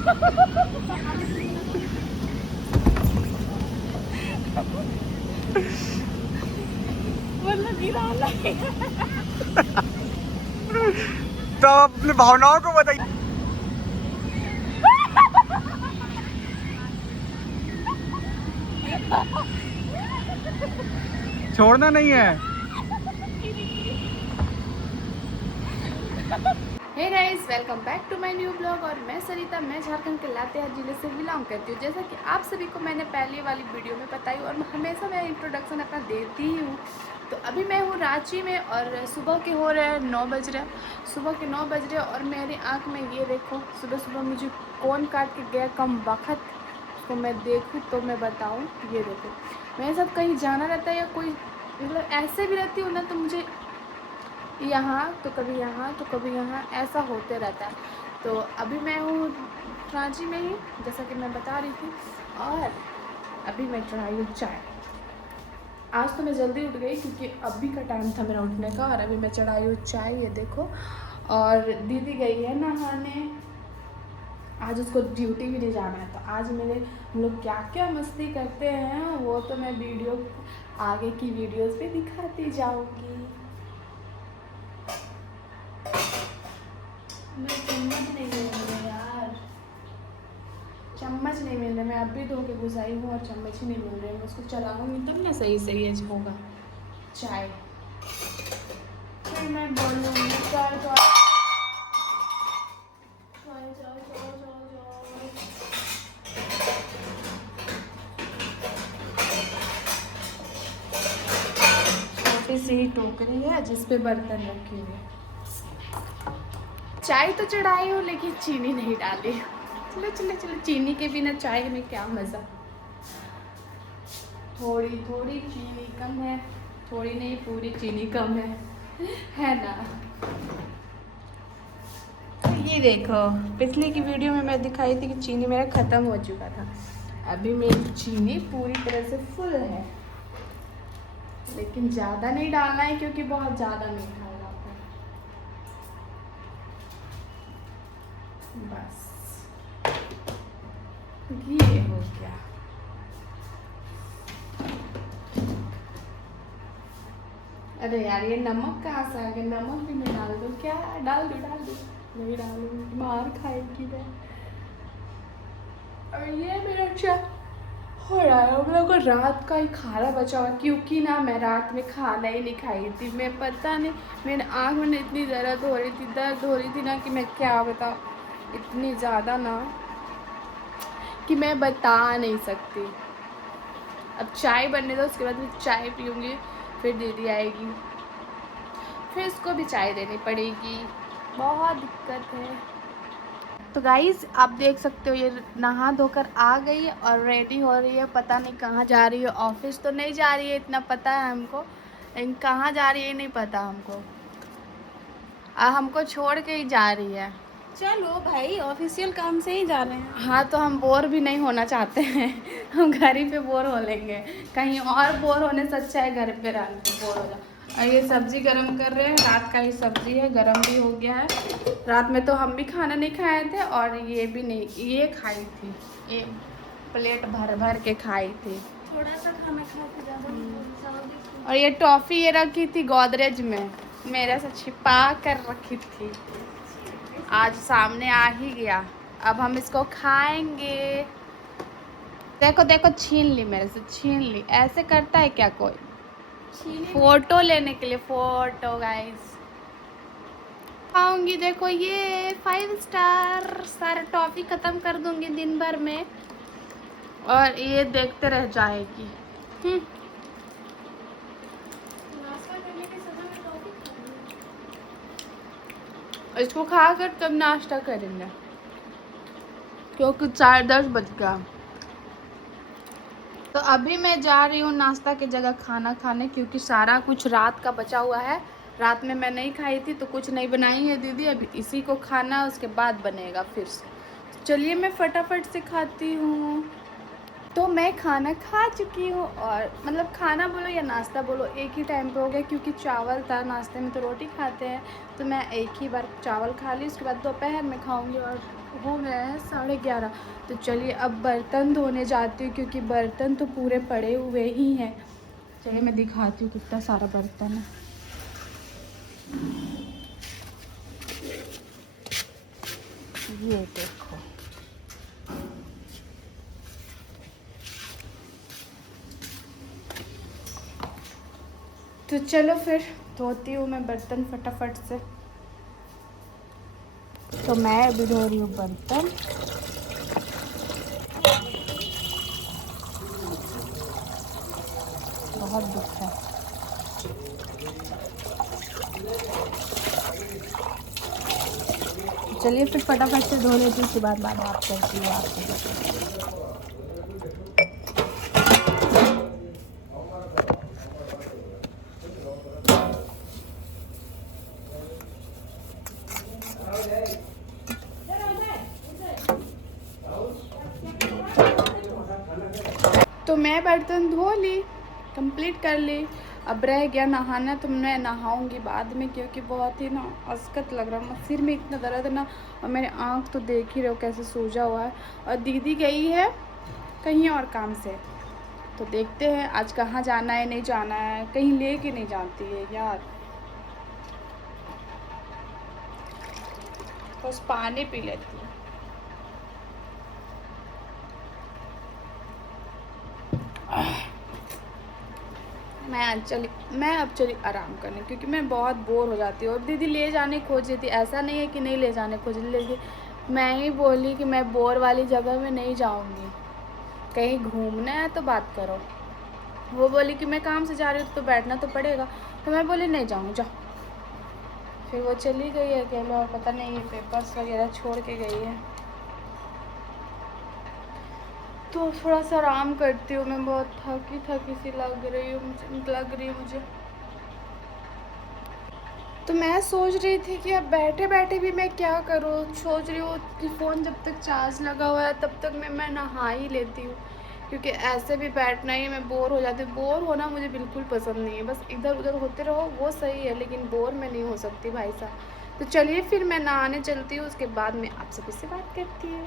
तो अपनी भावनाओं को बताइए। छोड़ना नहीं है। Hey guys, welcome back to my new blog. और मैं सरिता, मैं झारखंड के लातेहार जिले से बिलोंग करती हूँ। जैसा कि आप सभी को मैंने पहले वाली वीडियो में बताई और हमेशा मैं इंट्रोडक्शन अपना देती ही हूँ। तो अभी मैं हूँ रांची में और सुबह के हो रहे हैं 9 बज रहे हैं। सुबह के 9 बज रहे हैं और मेरी आँख में ये देखो, सुबह सुबह मुझे कौन काट के गया कम वक्त, उसको मैं देखूँ तो मैं बताऊँ। ये देखो, मेरे साथ कहीं जाना रहता है या कोई मतलब ऐसे भी रहती हूँ ना, तो मुझे यहाँ तो कभी यहाँ तो कभी यहाँ ऐसा होते रहता है। तो अभी मैं हूँ रांची में ही, जैसा कि मैं बता रही थी। और अभी मैं चढ़ाई हूँ चाय। आज तो मैं जल्दी उठ गई क्योंकि अभी का टाइम था मेरा उठने का। और अभी मैं चढ़ाई हूँ चाय, ये देखो। और दीदी गई है नहाने, आज उसको ड्यूटी भी नहीं जाना है। तो आज हम लोग क्या क्या मस्ती करते हैं वो तो मैं वीडियो आगे की वीडियोस पे दिखाती जाऊँगी। चम्मच नहीं मिल रहे यार, चम्मच नहीं मिल रहे। मैं अभी धो के घुसाई हूँ और चम्मच ही नहीं मिल रहे। मैं उसको चलाऊंगी तब ना सही सही एज होगा चाय। फिर मैं बोलूँगी चाय चाय चाय चाय चाय चाय। छोटी सी ही टोकरी है जिस पे बर्तन रखे हुए। चाय तो चढ़ाई हूँ लेकिन चीनी नहीं डाली। चलो चलो चलो, चीनी के बिना चाय में क्या मज़ा। थोड़ी थोड़ी चीनी कम है, थोड़ी नहीं पूरी चीनी कम है ना। तो ये देखो, पिछले की वीडियो में मैं दिखाई थी कि चीनी मेरा ख़त्म हो चुका था। अभी मेरी चीनी पूरी तरह से फुल है, लेकिन ज़्यादा नहीं डालना है क्योंकि बहुत ज़्यादा मीठा हो जाता है। बस ये हो गया। अरे यार, ये नमक कहाँ से आ गया? नमक भी मैं डाल दूँ क्या? डाल दूँ नहीं डालूंगी, मार खाएगी मैं। और ये मेरा अच्छा हो रहा है। हम लोग को रात का ही खाना बचा हुआ क्योंकि ना मैं रात में खाना ही नहीं खाई थी। मैं पता नहीं, मेरे आँख में इतनी दर्द हो रही थी ना कि मैं क्या बताऊँ, इतनी ज़्यादा ना कि मैं बता नहीं सकती। अब चाय बनने दो, उसके बाद मैं चाय पीऊँगी। फिर दीदी आएगी, फिर इसको भी चाय देनी पड़ेगी। बहुत दिक्कत है। तो गाइस, आप देख सकते हो ये नहा धोकर आ गई और रेडी हो रही है। पता नहीं कहाँ जा रही है। ऑफिस तो नहीं जा रही है इतना पता है हमको, लेकिन कहाँ जा रही है नहीं पता हमको। हमको छोड़ के ही जा रही है। चलो भाई, ऑफिशियल काम से ही जा रहे हैं। हाँ, तो हम बोर भी नहीं होना चाहते हैं। हम घर ही पे बोर हो लेंगे, कहीं और बोर होने से अच्छा है घर पे रह के बोर हो जाए। और ये सब्जी गरम कर रहे हैं, रात का ही सब्जी है, गरम भी हो गया है। रात में तो हम भी खाना नहीं खाए थे और ये भी नहीं, ये खाई थी, ये प्लेट भर भर के खाई थी। थोड़ा सा खाना खा के ज़्यादा। और ये टॉफ़ी ये रखी थी गोदरेज में, मेरे से छिपा कर रखी थी। आज सामने आ ही गया, अब हम इसको खाएंगे। देखो देखो, छीन ली मेरे से, छीन ली। ऐसे करता है क्या कोई? फोटो लेने के लिए, फोटो गाइस खाऊंगी। देखो ये 5 स्टार, सारे टॉफी खत्म कर दूंगी दिन भर में और ये देखते रह जाएगी। इसको खाकर तब नाश्ता करेंगे क्योंकि 10:30 बज गया। तो अभी मैं जा रही हूँ नाश्ता की जगह खाना खाने, क्योंकि सारा कुछ रात का बचा हुआ है। रात में मैं नहीं खाई थी तो कुछ नहीं बनाई है दीदी, अभी इसी को खाना, उसके बाद बनेगा फिर से। चलिए मैं फटाफट से खाती हूँ। तो मैं खाना खा चुकी हूँ, और मतलब खाना बोलो या नाश्ता बोलो एक ही टाइम पे हो गया, क्योंकि चावल था, नाश्ते में तो रोटी खाते हैं। तो मैं एक ही बार चावल खा ली, उसके बाद दोपहर में खाऊंगी और हो गया है 11:30। तो चलिए अब बर्तन धोने जाती हूँ क्योंकि बर्तन तो पूरे पड़े हुए ही हैं। चलिए मैं दिखाती हूँ कितना सारा बर्तन है। ये देखो, तो चलो फिर धोती हूँ मैं बर्तन फटाफट से। तो मैं अभी धो रही हूँ बर्तन। बहुत दुख है। चलिए फिर फटाफट से धो लेती हूँ, उसके बाद बात करती हूँ आपसे। तो मैं बर्तन धो ली, कंप्लीट कर ली। अब रह गया नहाना, तो मैं नहाऊंगी बाद में क्योंकि बहुत ही ना अस्कत लग रहा है, सिर में इतना दर्द है ना, और मेरे आँख तो देख ही रहे हो कैसे सूजा हुआ है। और दीदी गई है कहीं और काम से, तो देखते हैं आज कहाँ जाना है, नहीं जाना है, कहीं ले के नहीं जाती है यार। बस पानी पी लेती हूँ। मैं अब चली आराम करने, क्योंकि मैं बहुत बोर हो जाती हूँ। और दीदी ले जाने खोज रही थी, ऐसा नहीं है कि नहीं ले जाने खोज रही, लेकिन मैं ही बोली कि मैं बोर वाली जगह में नहीं जाऊँगी, कहीं घूमना है तो बात करो। वो बोली कि मैं काम से जा रही हूँ तो बैठना तो पड़ेगा, तो मैं बोली नहीं जाऊँ, जाओ। फिर वो चली गई है अकेले, और पता नहीं पेपर्स वगैरह छोड़ के गई है। तो थोड़ा सा आराम करती हूँ, मैं बहुत थकी सी लग रही है मुझे। तो मैं सोच रही थी कि अब बैठे बैठे भी मैं क्या करूँ, सोच रही हूँ कि फ़ोन जब तक चार्ज लगा हुआ है तब तक मैं नहा ही लेती हूँ, क्योंकि ऐसे भी बैठना ही मैं बोर हो जाती हूँ। बोर होना मुझे बिल्कुल पसंद नहीं है, बस इधर उधर होते रहो वो सही है, लेकिन बोर मैं नहीं हो सकती भाई साहब। तो चलिए फिर मैं नहाने चलती हूँ, उसके बाद मैं आप सभी से बात करती हूँ।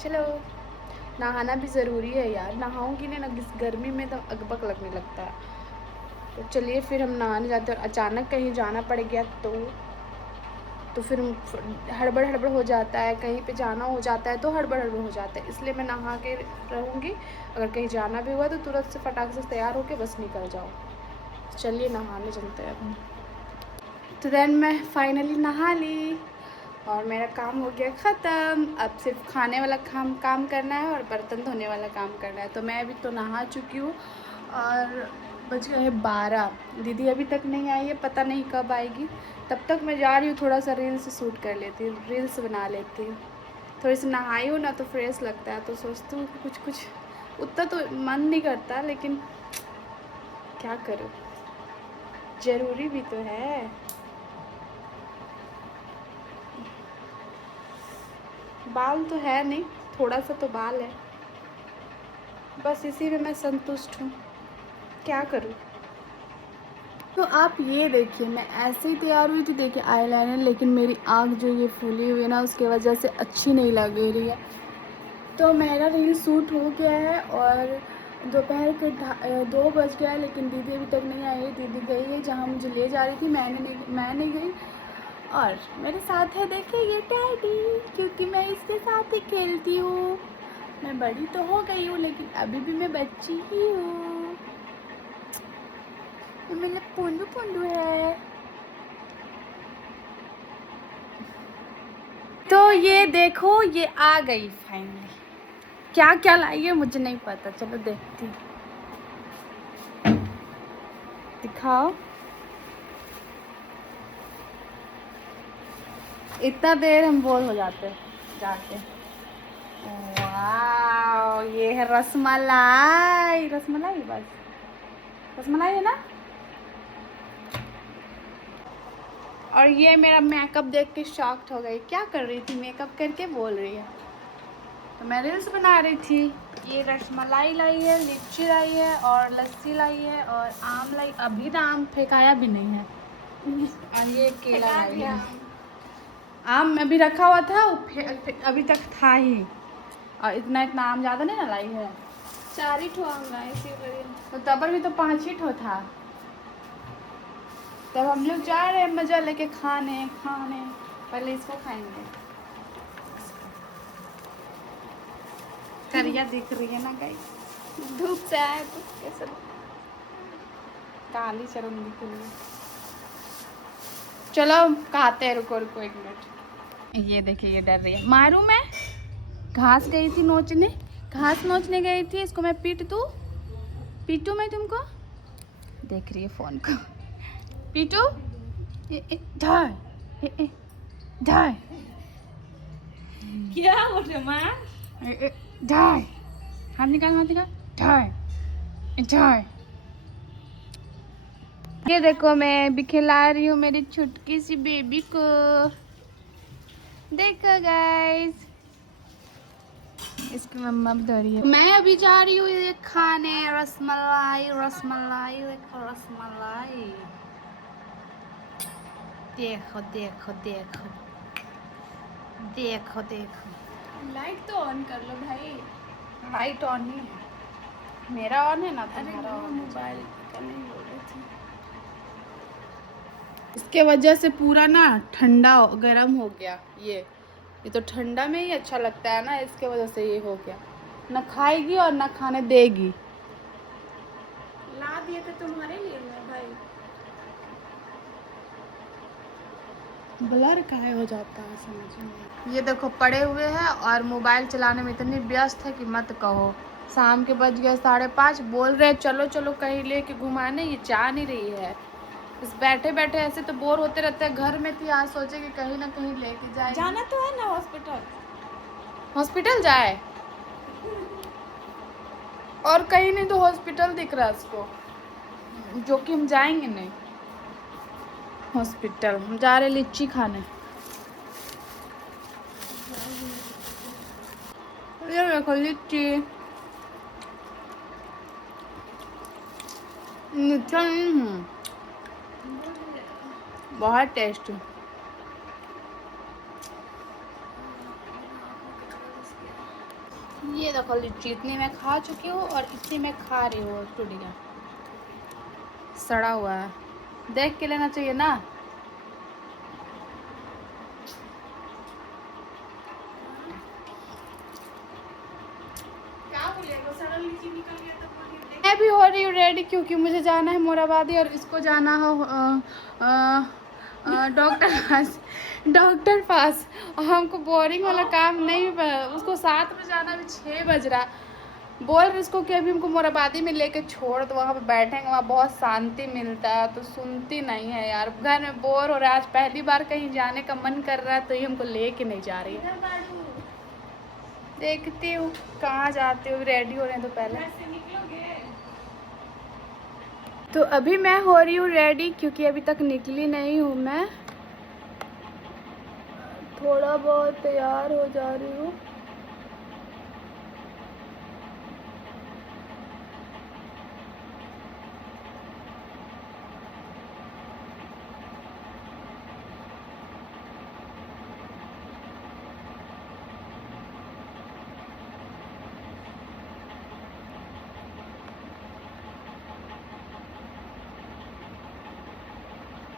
चलो, नहाना भी ज़रूरी है यार, नहाऊंगी नहीं ना इस गर्मी में तो अकबक लगने लगता है। तो चलिए फिर हम नहाने जाते हैं, और अचानक कहीं जाना पड़ गया तो फिर हड़बड़ हो जाता है, कहीं पे जाना हो जाता है तो हड़बड़ हो जाता है, इसलिए मैं नहा के रहूँगी। अगर कहीं जाना भी हुआ तो तुरंत से फटाक से तैयार होके बस निकल जाओ। चलिए नहाने चलते हैं। तो देन मैं फाइनली नहा ली और मेरा काम हो गया ख़त्म। अब सिर्फ खाने वाला काम करना है और बर्तन धोने वाला काम करना है। तो मैं अभी तो नहा चुकी हूँ और बज गए हैं 12। दीदी अभी तक नहीं आई है, पता नहीं कब आएगी। तब तक मैं जा रही हूँ, थोड़ा सा रील्स शूट कर लेती हूँ, रील्स बना लेती हूँ। थोड़ी सी नहाई हूँ ना तो फ्रेश लगता है, तो सोचती हूँ कि कुछ उतना तो मन नहीं करता, लेकिन क्या करूँ, ज़रूरी भी तो है। बाल तो है नहीं, थोड़ा सा तो बाल है, बस इसी में मैं संतुष्ट हूँ, क्या करूँ। तो आप ये देखिए, मैं ऐसे ही तैयार हुई थी, देखिए आईलाइनर, लेकिन मेरी आँख जो ये फूली हुई है ना, उसके वजह से अच्छी नहीं लग रही है। तो मेरा रील शूट हो गया है और दोपहर के 2 बज गया है, लेकिन दीदी अभी तक नहीं आई है। दीदी गई है जहाँ मुझे ले जा रही थी, मैं नहीं गई। और मेरे साथ है, देखिए ये टैडी, क्योंकि मैं इसके साथ ही खेलती हूँ। मैं बड़ी तो हो गई हूँ, लेकिन अभी भी मैं बच्ची ही हूँ। ये मेरा पोंदू है। तो ये देखो, ये आ गई फाइनली। क्या क्या लाई है मुझे नहीं पता, चलो देखती हूँ। दिखाओ, इतना देर हम बोर हो जाते हैं जाके। वाह, ये है रसमलाई। रसमलाई, बस रसमलाई है ना। और ये मेरा मेकअप देख के शॉक्ड हो गई, क्या कर रही थी, मेकअप करके बोल रही है। तो मैं रील्स बना रही थी। ये रसमलाई लाई है, लीची लाई है, और लस्सी लाई है, और आम लाई। अभी तो आम फेंकाया भी नहीं है। और ये केला लाई है। आम अभी रखा हुआ था, अभी तक था ही, और इतना इतना आम ज़्यादा नहीं ना लाई है। 4 ही ठो आम लाए इसीलिए। तो तबर भी तो 5 ही ठो था। तब हम लोग जा रहे हैं मज़ा लेके खाने। पहले इसको खाएंगे। करिया दिख रही है ना गाइस, धूप से आए तो कैसे। काली शर्म दिख रही है। चलो खाते हैं, रुको 1 मिनट। ये देखिए ये डर रही है। मारू मैं? घास गई थी नोचने, घास नोचने गई थी, इसको मैं पीटू मैं तुमको? देख रही है फोन को। पीटू धाय धाय क्या हो रहा माँ? धाय, हाथ निकाल धाय धाय। ये देखो मैं भी खिला रही हूँ मेरी छुटकी सी बेबी को। देखो गाइस, इसकी मम्मा भी डरी है। मैं अभी जा रही हूँ ये खाने रसमलाई। देखो रसमलाई, देखो देखो देखो देखो देखो। लाइट तो ऑन कर लो भाई। लाइट ऑन ही है, मेरा ऑन है ना। अरे तुम्हारा on है। मोबाइल का नहीं बोल रही थी। इसके वजह से पूरा ना ठंडा गर्म हो गया। ये तो ठंडा में ही अच्छा लगता है ना, इसके वजह से ये हो गया। ना खाएगी और ना खाने देगी। ला दिए थे तुम्हारे लिए मैं भाई। ब्लर काहे हो जाता है समझ में। ये देखो पड़े हुए हैं और मोबाइल चलाने में इतनी व्यस्त है कि मत कहो। शाम के बज गए 5:30, बोल रहे चलो चलो कहीं लेके घुमाने, ये जा नहीं रही है। इस बैठे बैठे ऐसे तो बोर होते रहते हैं। घर में थी, आज सोचे कि कहीं ना कहीं लेके जाए। जाना तो है ना हॉस्पिटल। हॉस्पिटल जाए, और कहीं नहीं तो हॉस्पिटल दिख रहा है इसको, जो कि हम जाएंगे नहीं हॉस्पिटल। हम जा रहे लीची खाने। ये देखो लीची, मीठा नहीं है, बहुत टेस्टी। ये देखो लीची, इतनी मैं खा चुकी हूँ और इतनी मैं खा रही हूँ। टूटिया सड़ा हुआ है, देख के लेना चाहिए ना। क्या बोलिएगा, सारा लीची निकल गया तो बोलिए। मैं भी हो रही हूँ रेडी, क्योंकि मुझे जाना है मोराबादी और इसको जाना हो डॉक्टर पास। हमको बोरिंग वाला काम नहीं, उसको 7 बजे जाना, अभी 6 बज रहा। बोल रहे इसको कि अभी हमको मोराबादी में लेके छोड़ दो, वहाँ पे बैठेंगे, वहाँ बहुत शांति मिलता है। तो सुनती नहीं है यार, घर में बोर हो रहा है। आज पहली बार कहीं जाने का मन कर रहा है, तो ये हमको लेके नहीं जा रही है। देखती हूँ कहाँ जाते हो, रेडी हो रहे हैं तो पहले। तो अभी मैं हो रही हूँ रेडी, क्योंकि अभी तक निकली नहीं हूँ मैं। थोड़ा बहुत तैयार हो जा रही हूँ।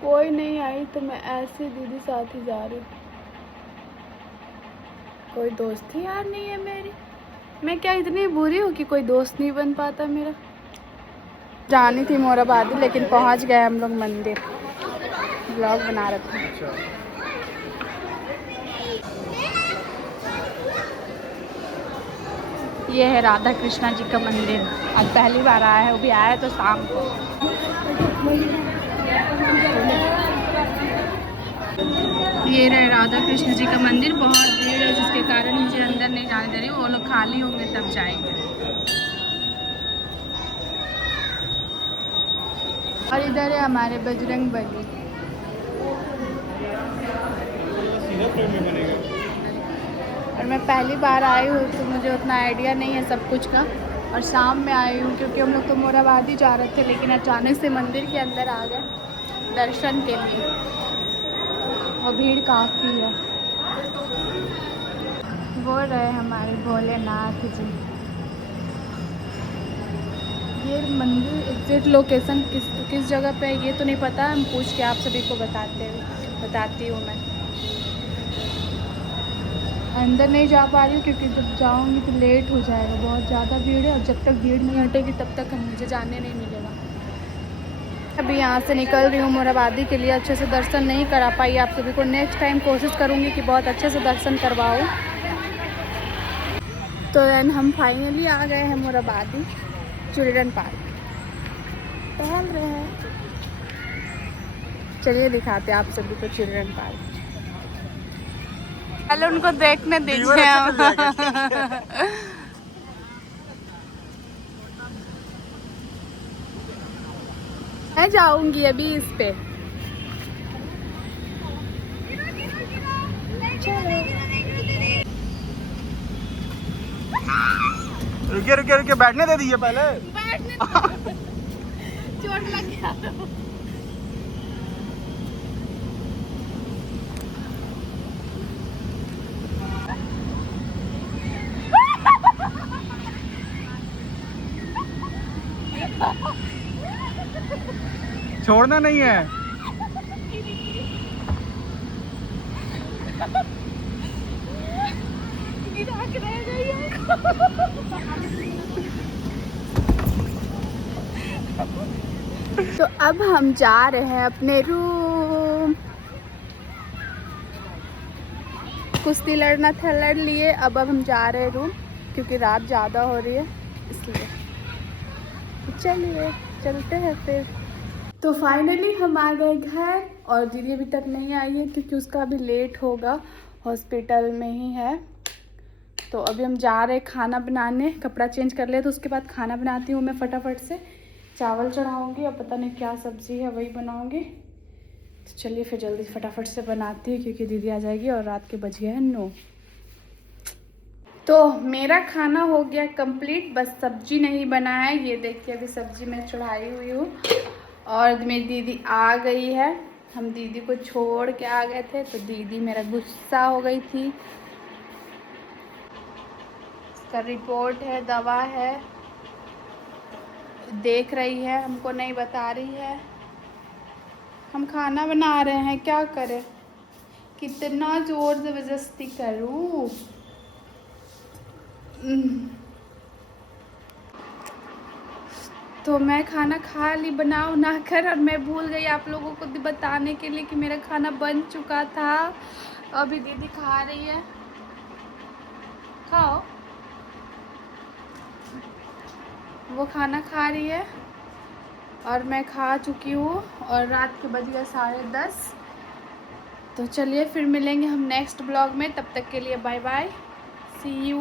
कोई नहीं आई तो मैं ऐसे दीदी साथ ही जा रही हूँ। कोई दोस्त ही यार नहीं है मेरी। मैं क्या इतनी बुरी हूँ कि कोई दोस्त नहीं बन पाता मेरा। जानी थी मोराबादी, लेकिन पहुँच गए हम लोग मंदिर। ब्लॉग बना रहे थे। ये है राधा कृष्णा जी का मंदिर। आज पहली बार आया है, वो भी आया तो शाम को। ये रहे राधा कृष्ण जी का मंदिर। बहुत भीड़ है, जिसके कारण मुझे अंदर नहीं जाने दे रही। वो लोग खाली होंगे तब जाएंगे। और इधर है हमारे बजरंग बली। और मैं पहली बार आई हूँ तो मुझे उतना आइडिया नहीं है सब कुछ का। और शाम में आई हूँ क्योंकि हम लोग तो मोराबादी जा रहे थे, लेकिन अचानक से मंदिर के अंदर आ गए दर्शन के लिए। और भीड़ काफ़ी है। वो रहे हमारे भोलेनाथ जी। ये मंदिर एग्जैक्ट लोकेशन किस जगह पे है ये तो नहीं पता, हम पूछ के आप सभी को बताती हूँ। मैं अंदर नहीं जा पा रही हूँ क्योंकि जब जाऊँगी तो लेट हो जाएगा, बहुत ज़्यादा भीड़ है और जब तक भीड़ नहीं हटेगी तब तक मुझे जाने नहीं मिलेगा। अभी यहाँ से निकल रही हूँ मोराबादी के लिए, अच्छे से दर्शन नहीं करा पाई आप सभी को। नेक्स्ट टाइम कोशिश करूँगी कि बहुत अच्छे से दर्शन करवाऊँ। तो देन हम फाइनली आ गए हैं मोराबादी चिल्ड्रन पार्क, टहल रहे हैं। चलिए दिखाते हैं आप सभी को चिल्ड्रन पार्क। पहले उनको देखने दीजिए हम। मैं जाऊंगी अभी इस पे। रुकिए बैठने दे दीजिए पहले। चोट लग गया। छोड़ना नहीं है। तो अब हम जा रहे हैं अपने रूम। कुश्ती लड़ना था, लड़ लिए। अब हम जा रहे हैं रूम क्योंकि रात ज़्यादा हो रही है इसलिए। तो चलिए चलते हैं फिर। तो फाइनली हम आ गए घर और दीदी अभी तक नहीं आई है क्योंकि उसका अभी लेट होगा, हॉस्पिटल में ही है। तो अभी हम जा रहे हैं खाना बनाने, कपड़ा चेंज कर ले तो उसके बाद खाना बनाती हूँ मैं फटाफट से। चावल चढ़ाऊँगी और पता नहीं क्या सब्ज़ी है वही बनाऊँगी। तो चलिए फिर जल्दी फटाफट से बनाती हूँ क्योंकि दीदी आ जाएगी और रात के बज गए हैं 9। तो मेरा खाना हो गया कंप्लीट, बस सब्जी नहीं बना है। ये देखिए अभी सब्जी मैं चढ़ाई हुई हूँ और मेरी दीदी आ गई है। हम दीदी को छोड़ के आ गए थे तो दीदी मेरा गुस्सा हो गई थी। इसका रिपोर्ट है, दवा है, देख रही है, हमको नहीं बता रही है। हम खाना बना रहे हैं, क्या करें, कितना ज़ोर ज़बरदस्ती करूँ। तो मैं खाना खा ली बना उना कर और मैं भूल गई आप लोगों को बताने के लिए कि मेरा खाना बन चुका था। अभी दीदी खा रही है, खाओ। वो खाना खा रही है और मैं खा चुकी हूँ और रात के बज गए 10:30। तो चलिए फिर मिलेंगे हम नेक्स्ट ब्लॉग में, तब तक के लिए बाय बाय, सी यू।